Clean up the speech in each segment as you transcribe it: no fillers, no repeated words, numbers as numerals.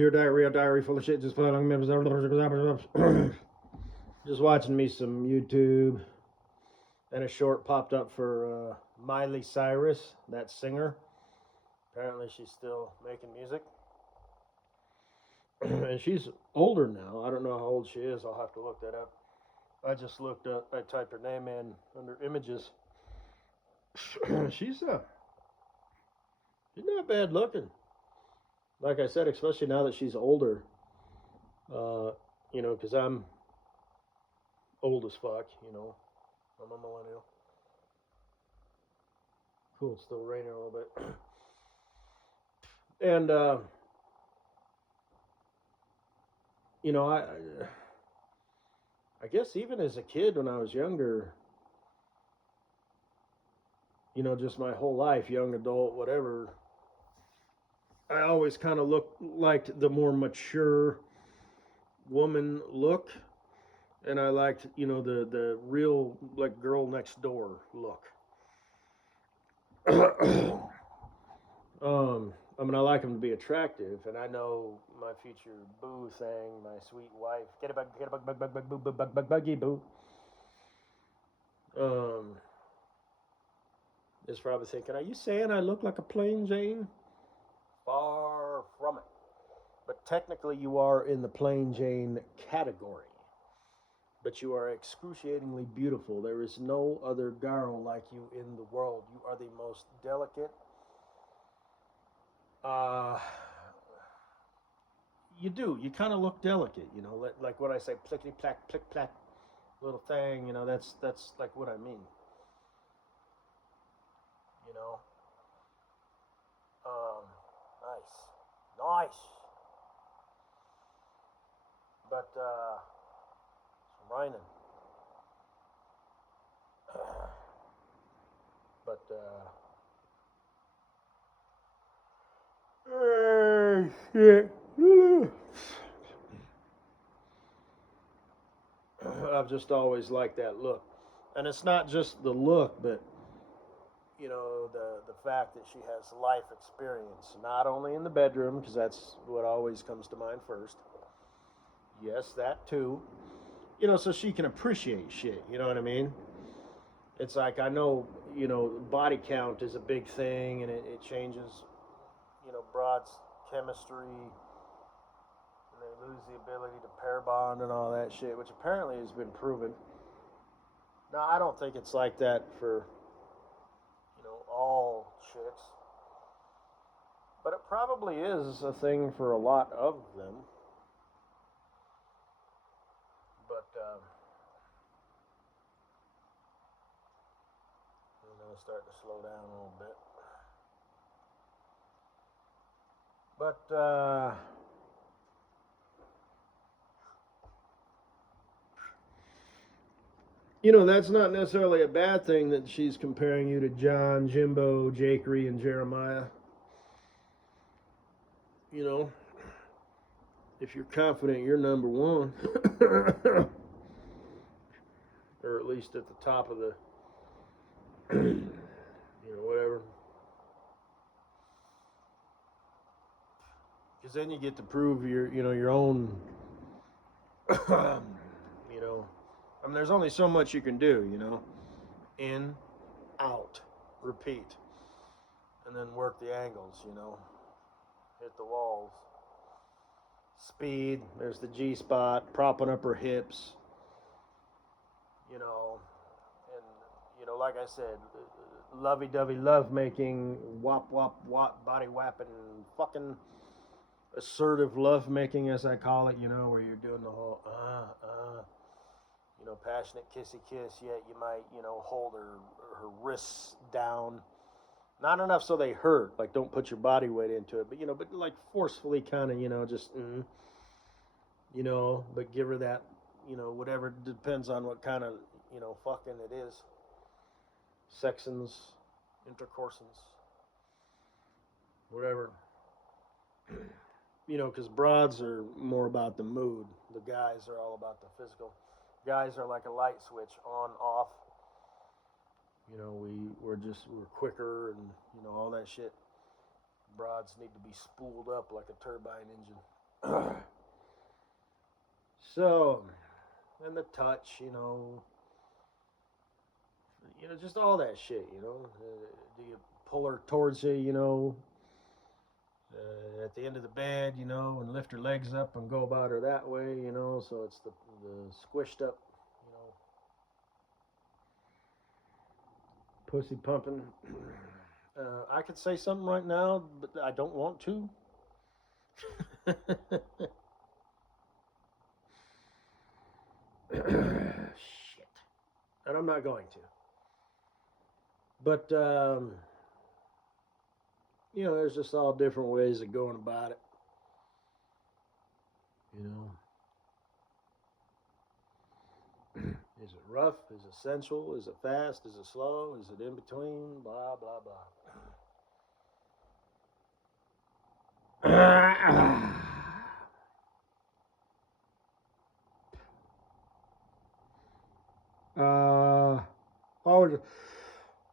Dear Diary, diary full of shit. Just just watching me some YouTube, and a short popped up for Miley Cyrus, that singer. Apparently, she's still making music, and she's older now. I don't know how old she is. I'll have to look that up. I just looked up. I typed her name in under images. she's uh, she's not bad looking. Like I said, especially now that she's older. Uh, because I'm old as fuck. I'm a millennial. Cool, it's still raining a little bit. And you know, I guess even as a kid when I was younger, just my whole life, young adult, whatever, I always kind of liked the more mature woman look, and I liked, the real like girl next door look. I like them to be attractive, and I know my future boo thing, my sweet wife, get a buggy boo, um, is probably thinking, are you saying I look like a plain Jane? Far from it. But technically, you are in the plain Jane category. But you are excruciatingly beautiful. There is no other girl like you in the world. You are the most delicate. Uh, you do. You kind of look delicate, like what I say, plickety plack, plick plack, little thing. That's like what I mean. You know. Um, nice. But it's raining. But shit. I've just always liked that look, and it's not just the look, but the fact that she has life experience, not only in the bedroom, because that's what always comes to mind first. Yes, that too. So she can appreciate shit. You know what I mean? It's like I know, body count is a big thing, and it changes, broad's chemistry, and they lose the ability to pair bond and all that shit, which apparently has been proven. Now, I don't think it's like that for, all chicks, but it probably is a thing for a lot of them. But, start to slow down a little bit. But, that's not necessarily a bad thing that she's comparing you to John, Jimbo, Jakery, and Jeremiah. You know, if you're confident you're number one, or at least at the top of the, whatever. Because then you get to prove your own, there's only so much you can do, in, out, repeat, and then work the angles, hit the walls. Speed, there's the G spot, propping up her hips, and, like I said, lovey dovey love making, wop wop wop, body whapping, fucking assertive love making, as I call it, where you're doing the whole, passionate kissy kiss, yet you might, hold her wrists down. Not enough so they hurt, like don't put your body weight into it, but like forcefully kind of, just, but give her that, whatever, depends on what kind of, fucking it is. Sexins, intercoursins, whatever. Because broads are more about the mood. The guys are all about the physical. Guys are like a light switch, on, off. We're quicker and all that shit. Broads need to be spooled up like a turbine engine. So, and the touch, just all that shit, do you pull her towards you, at the end of the bed, and lift her legs up and go about her that way, so it's the squished up, pussy pumping. I could say something right now, but I don't want to. Shit. And I'm not going to. But, there's just all different ways of going about it. Is it rough? Is it sensual? Is it fast? Is it slow? Is it in between? Blah, blah, blah.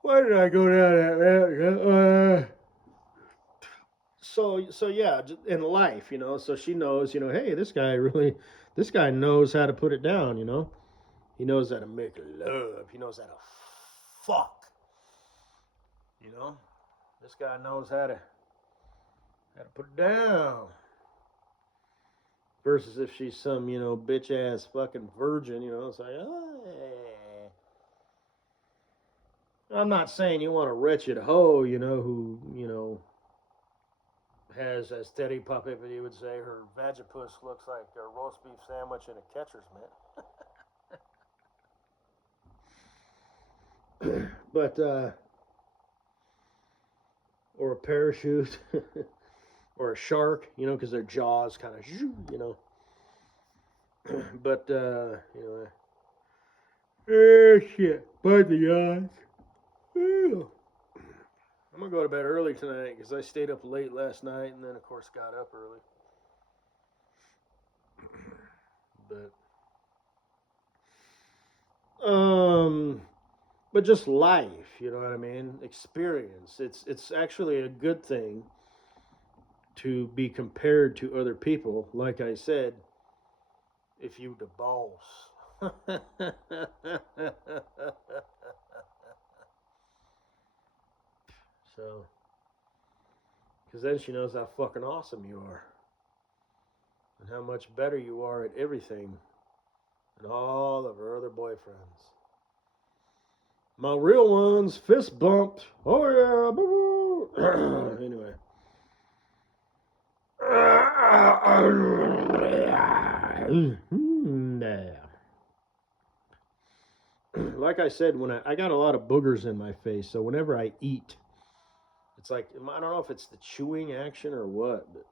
Why did I go down that? So yeah, in life, so she knows, hey, this guy knows how to put it down, he knows how to make love, he knows how to fuck, this guy knows how to put it down. Versus if she's some, bitch ass fucking virgin, it's like, hey. I'm not saying you want a wretched hoe, who, has, as Teddy Puppet he would say, her vagipus looks like a roast beef sandwich in a catcher's mitt. But, or a parachute, or a shark, because their jaws kind of, But, shit, bite the eyes. I'm gonna go to bed early tonight because I stayed up late last night and then, of course, got up early. But just life, you know what I mean? Experience. It's actually a good thing to be compared to other people. Like I said, if you the boss. So, because then she knows how fucking awesome you are. And how much better you are at everything than all of her other boyfriends. My real ones fist bumped. Oh yeah. Anyway. Like I said, when I got a lot of boogers in my face, so whenever I eat, it's like, I don't know if it's the chewing action or what, but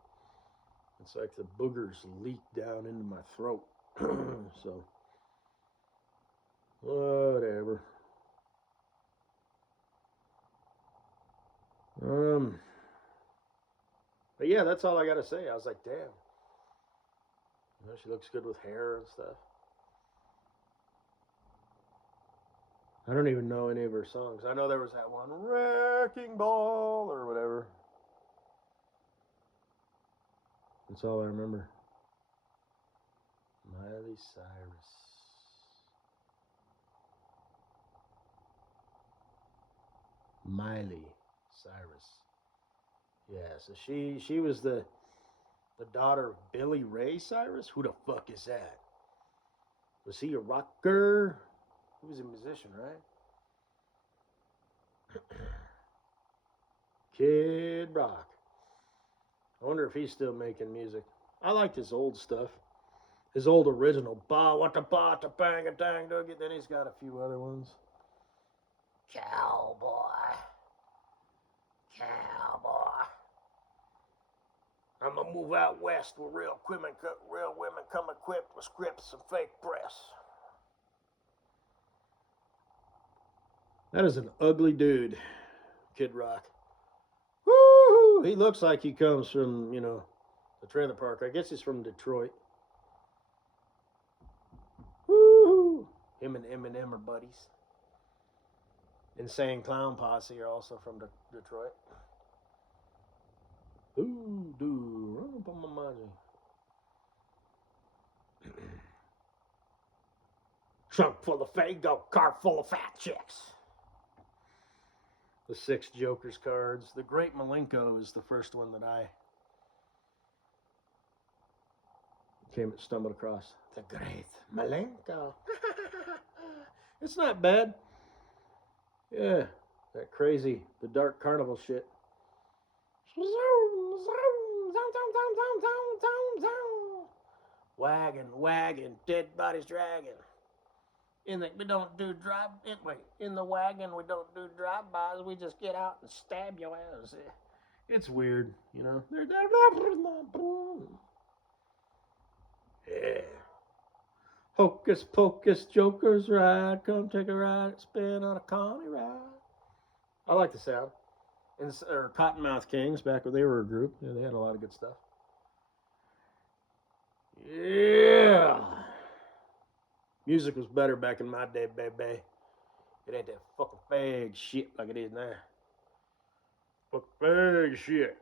it's like the boogers leak down into my throat. So, whatever. But yeah, that's all I gotta say. I was like, damn. She looks good with hair and stuff. I don't even know any of her songs. I know there was that one, Wrecking Ball, or whatever. That's all I remember. Miley Cyrus. Miley Cyrus. Yeah, so she was the daughter of Billy Ray Cyrus. Who the fuck is that? Was he a rocker? He was a musician, right? Kid Rock. I wonder if he's still making music. I liked his old stuff. His old original ba what the ba ta bang a dang doogie. Then he's got a few other ones. Cowboy. I'ma move out west where real women come equipped with scripts and fake press. That is an ugly dude, Kid Rock. Woo! He looks like he comes from, the trailer park. I guess he's from Detroit. Woo! Him and Eminem are buddies. Insane Clown Posse are also from Detroit. Ooh, dude, run up on my money. Trunk full of Fago, car full of fat chicks. The 6 Joker's cards. The Great Malenko is the first one that I stumbled across. The Great Malenko. It's not bad. Yeah, that crazy, the Dark Carnival shit. Wagon, wagon, dead bodies dragging. In the wagon we don't do drive-bys. We just get out and stab your ass. It's weird, you know. Yeah. Hocus pocus, Joker's ride. Come take a ride, spin on a conny ride. I like the sound. Or Cottonmouth Kings, back when they were a group. Yeah, they had a lot of good stuff. Yeah. Music was better back in my day, baby. It ain't that fucking fag shit like it is now. Fucking fag shit.